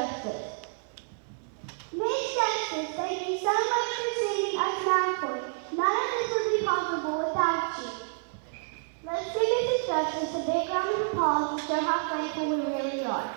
Justice. Miss Justice, thank you so much for sending us Malfoy. None of this would be possible without you. Let's give Mrs. Justice a big round of applause to show how thankful we really are.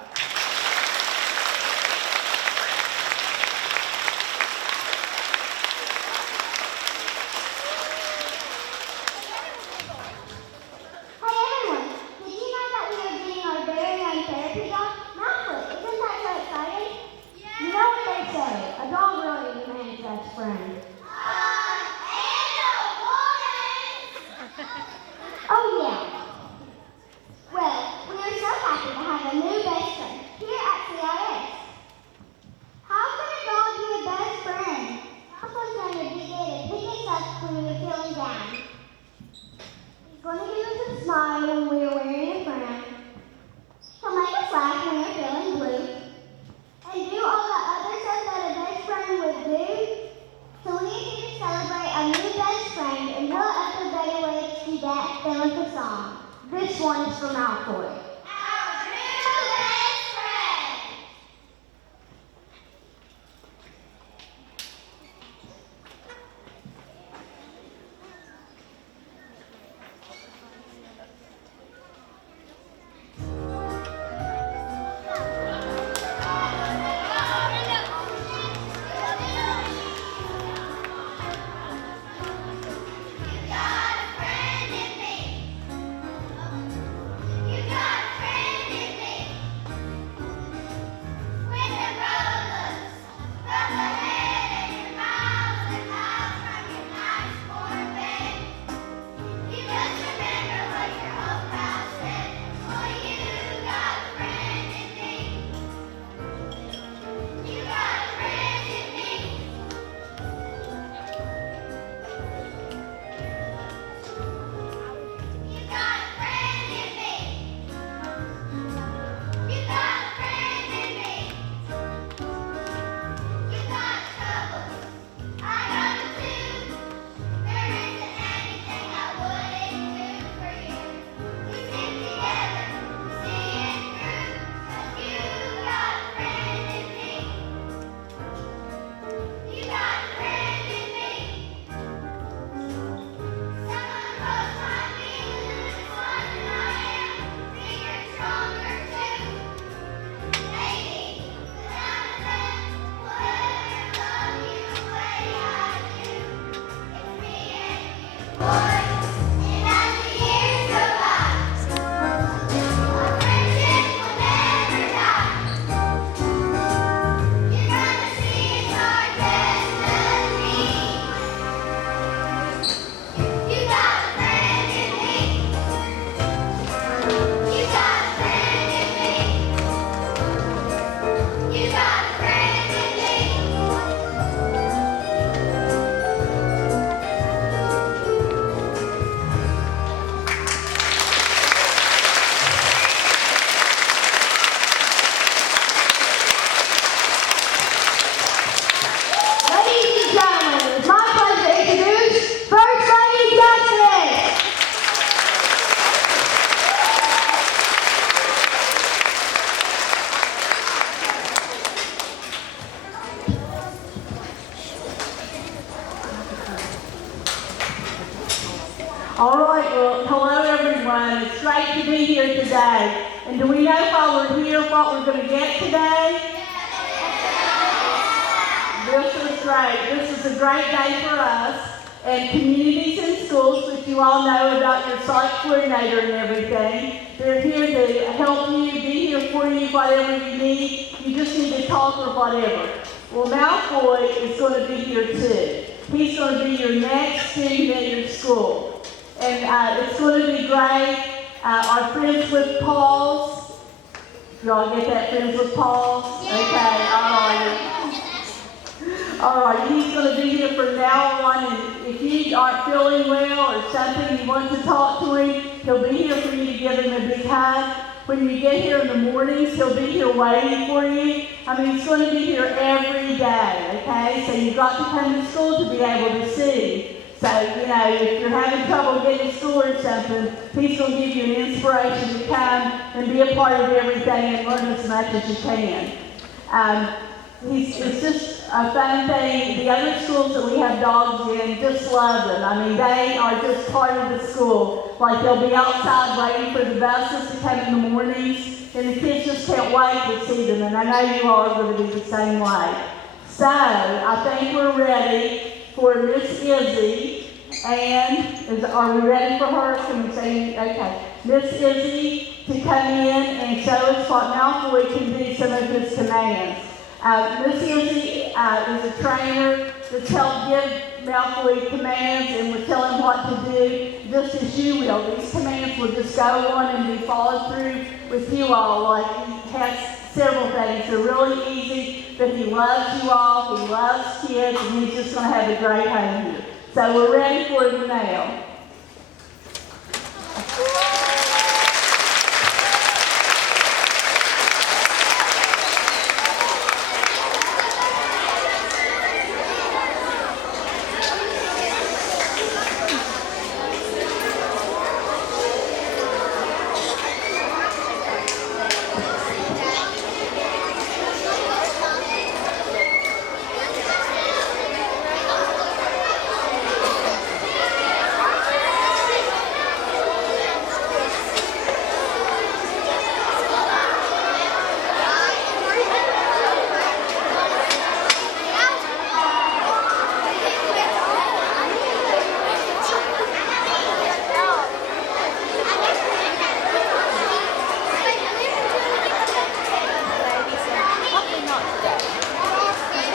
This one is from Malfoy. All right, well, hello everyone. It's great to be here today. And do we know while we're here what we're going to get today? This is great. This is a great day for us. And communities and schools, which you all know about your site coordinator and everything, they're here to help you, be here for you, whatever you need. You just need to talk or whatever. Well, Malfoy is going to be here too. He's going to be your next student at your school. And it's going to be great. Our Friends With Paws. Y'all get that, Friends With Paws? Yeah. Okay, all right. He's going to be here from now on. And if you aren't feeling well or something, you want to talk to him, he'll be here for you to give him a big hug. When you get here in the mornings, he'll be here waiting for you. I mean, he's going to be here every day, okay? So you've got to come to school to be able to see. So, you know, if you're having trouble getting to school or something, he's going to give you an inspiration to come and be a part of everything and learn as much as you can. It's just a fun thing. The other schools that we have dogs in just love them. I mean, they are just part of the school. Like they'll be outside waiting for the buses to come in the mornings, and the kids just can't wait to see them. And I know you all are going to be the same way. So I think we're ready for Miss Izzy. And are we ready for her? Can we say, okay, Miss Izzy to come in and show us what Malfoy can do, some of his commands. Miss Izzy is a trainer that's helped give Malfoy commands and will tell him what to do, just as you will. These commands will just go on and be followed through with you all. Like he has several things. They're really easy, but he loves you all, he loves kids, and he's just going to have a great home here. So we're ready for you now.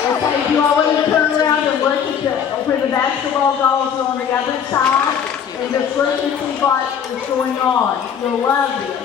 Okay, you all want to turn around and look at where the basketball goals are on the other side and just look and see what is going on. You'll love this.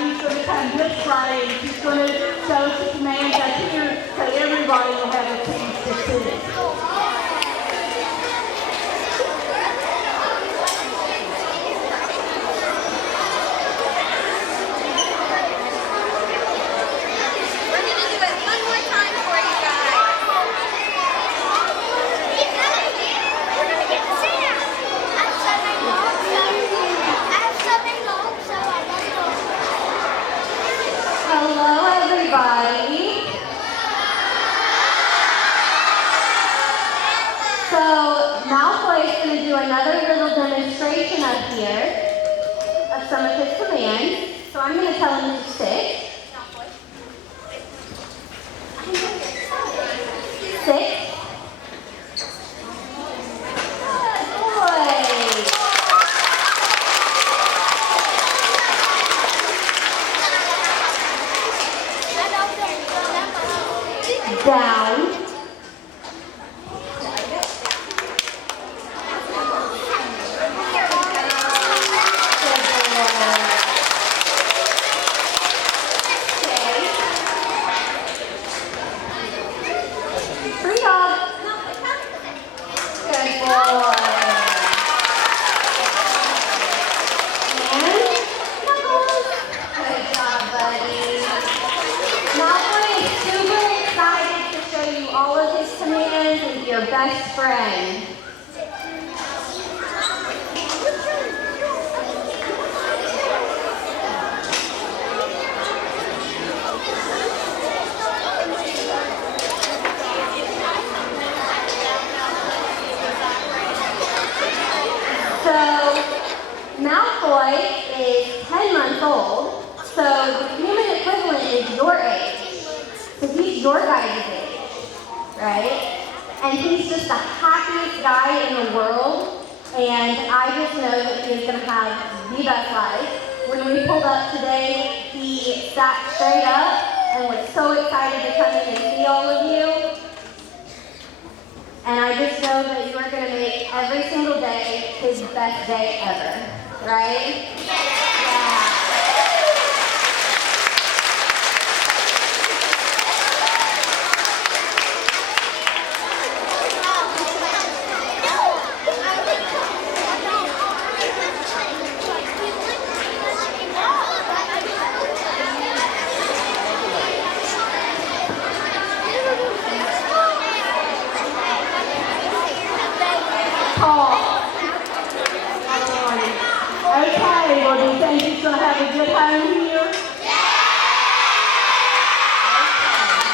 He's going to come this way and he's going to show us the commands up here so everybody will have a chance to see. Everybody. So Malfoy is going to do another little demonstration up here of some of his commands. So I'm going to tell him to sit. Sit. Down. Free dog. Good boy. And knuckles. Good job, buddy. Malfoy is super excited to show you best friend? So, Malfoy is 10 months old, so the human equivalent is your age. So he's your guys' age, right? And he's just the happiest guy in the world, and I just know that he is going to have the best life. When we pulled up today, he sat straight up and was so excited to come in and see all of you. And I just know that you are going to make every single day his best day ever, right? Yeah. Okay, well, do you think he's going to have a good home here?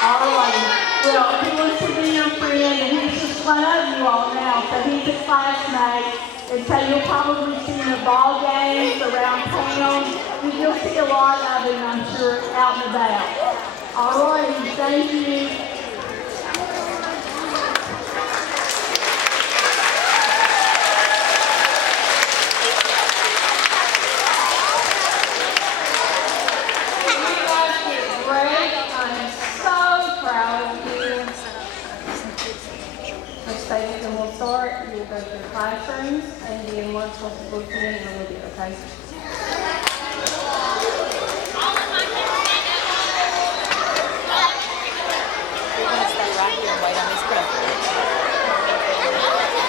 All right. Well, he wants to be your friend, and he's just one of you all now, so he's a classmate. And so you'll probably see him at ball games around town. You'll see a lot of him, I'm sure, out and about. All right, thank you. And we'll start. You'll go to your classrooms and be in what's supposed to be in with you, okay?